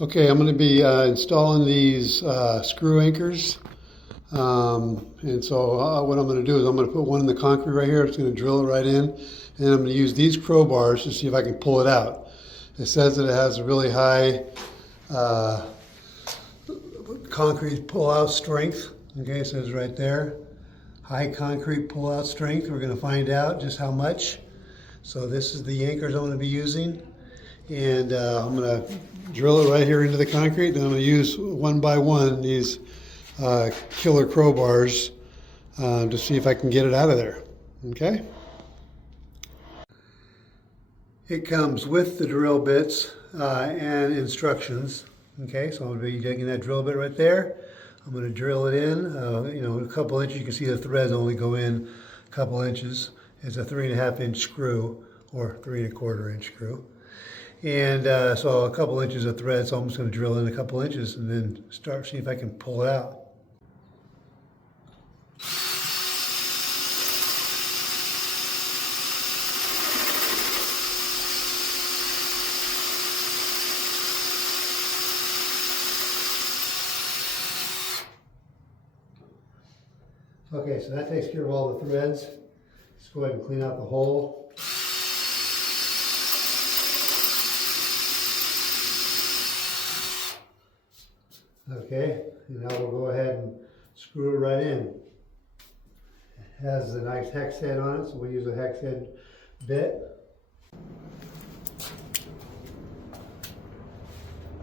Okay, I'm going to be installing these screw anchors. And so what I'm going to do is I'm going to put one in the concrete right here. It's going to drill it right in. And I'm going to use these crowbars to see if I can pull it out. It says that it has a really high concrete pull-out strength. Okay, it says right there. High concrete pull-out strength. We're going to find out just how much. So this is the anchors I'm going to be using. And I'm going to drill it right here into the concrete. Then I'm going to use one by one these killer crowbars to see if I can get it out of there. Okay? It comes with the drill bits and instructions. Okay, so I'm going to be taking that drill bit right there. I'm going to drill it in, a couple inches. You can see the threads only go in a couple inches. It's a 3.5 inch screw or 3.25 inch screw. And so a couple inches of thread, so I'm just going to drill in a couple inches and then start see if I can pull it out. Okay, so that takes care of all the threads. Let's go ahead and clean out the hole. Okay, and now we'll go ahead and screw it right in. It has a nice hex head on it, so we'll use a hex head bit.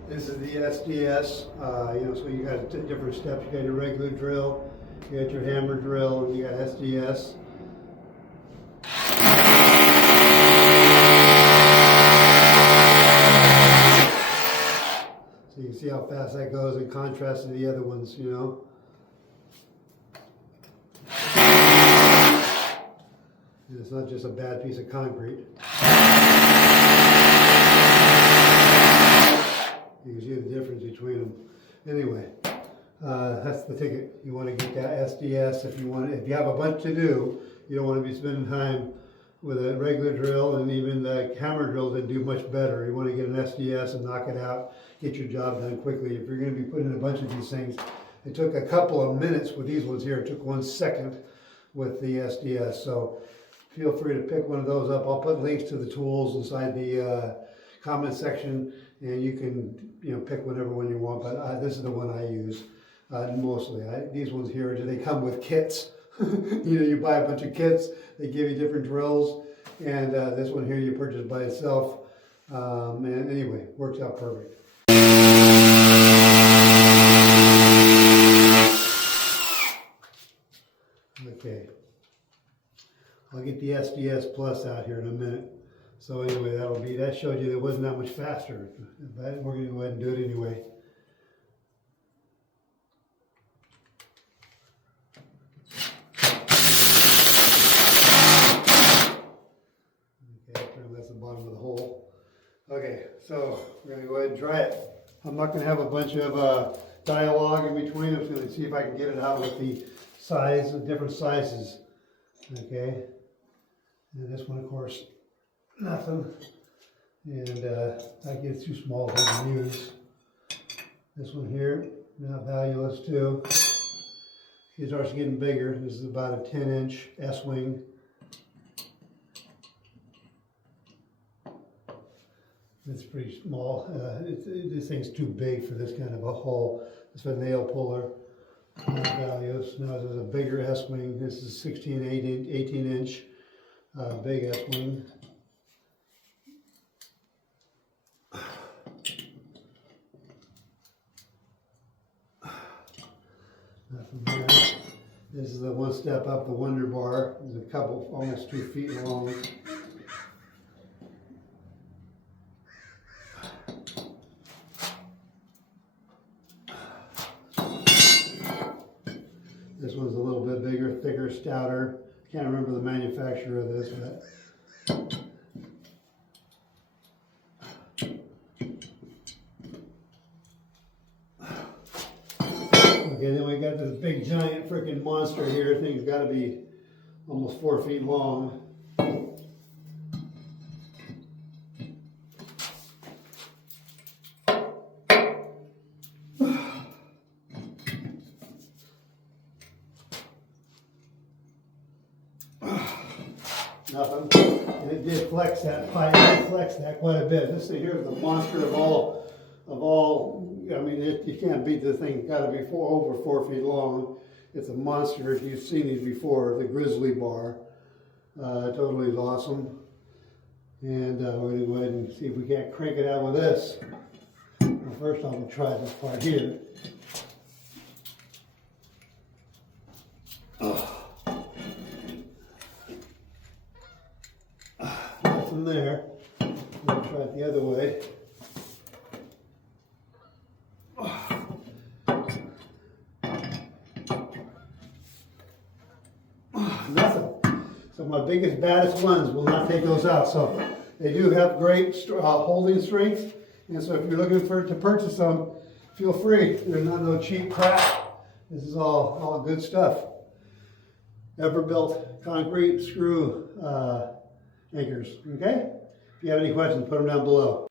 This is the SDS, so you got different steps. You got your regular drill, you got your hammer drill, and you got SDS. So you can see how fast that goes in contrast to the other ones, And it's not just a bad piece of concrete. You can see the difference between them. Anyway, that's the ticket. You want to get that SDS if you have a bunch to do. You don't want to be spending time with a regular drill, and even the hammer drills that do much better. You want to get an SDS and knock it out, get your job done quickly. If you're going to be putting in a bunch of these things, it took a couple of minutes with these ones here. It took 1 second with the SDS. So feel free to pick one of those up. I'll put links to the tools inside the comment section, and you can pick whatever one you want. But this is the one I use mostly. These ones here, they come with kits. You buy a bunch of kits, they give you different drills, and this one here you purchase by itself, and anyway, works out perfect. Okay, I'll get the SDS Plus out here in a minute. So anyway, that showed you that it wasn't that much faster, but we're going to go ahead and do it anyway. That's the bottom of the hole. Okay, so we're going to go ahead and try it. I'm not going to have a bunch of dialogue in between. I'm just going to see if I can get it out with the different sizes. Okay, and this one, of course, nothing. And that gets too small to use. This one here, not valueless too. It starts getting bigger. This is about a 10-inch S-wing. It's pretty small. This thing's too big for this kind of a hole. It's a nail puller. Not valueless. Now there's a bigger S-wing. This is 18-inch big S-wing. Nothing there. This is the one step up the Wonder Bar. There's a couple, almost 2 feet long. This one's a little bit bigger, thicker, stouter. Can't remember the manufacturer of this, but okay, then we got this big giant freaking monster here. Thing's got to be almost 4 feet long. nothing. And it did flex that pipe, it did flex that quite a bit. This thing here is the monster of all, I mean, you can't beat the thing. It's got to be over 4 feet long. It's a monster. If you've seen these before, the grizzly bar. Totally is awesome. And we're going to go ahead and see if we can't crank it out with this. Well, first I'm going to try this part here. Nothing there. I'm going to try it the other way. Nothing. So my biggest, baddest ones will not take those out. So they do have great holding strength. And so if you're looking to purchase them, feel free. They're not no cheap crap. This is all good stuff. Everbilt concrete screw anchors. Okay? If you have any questions, put them down below.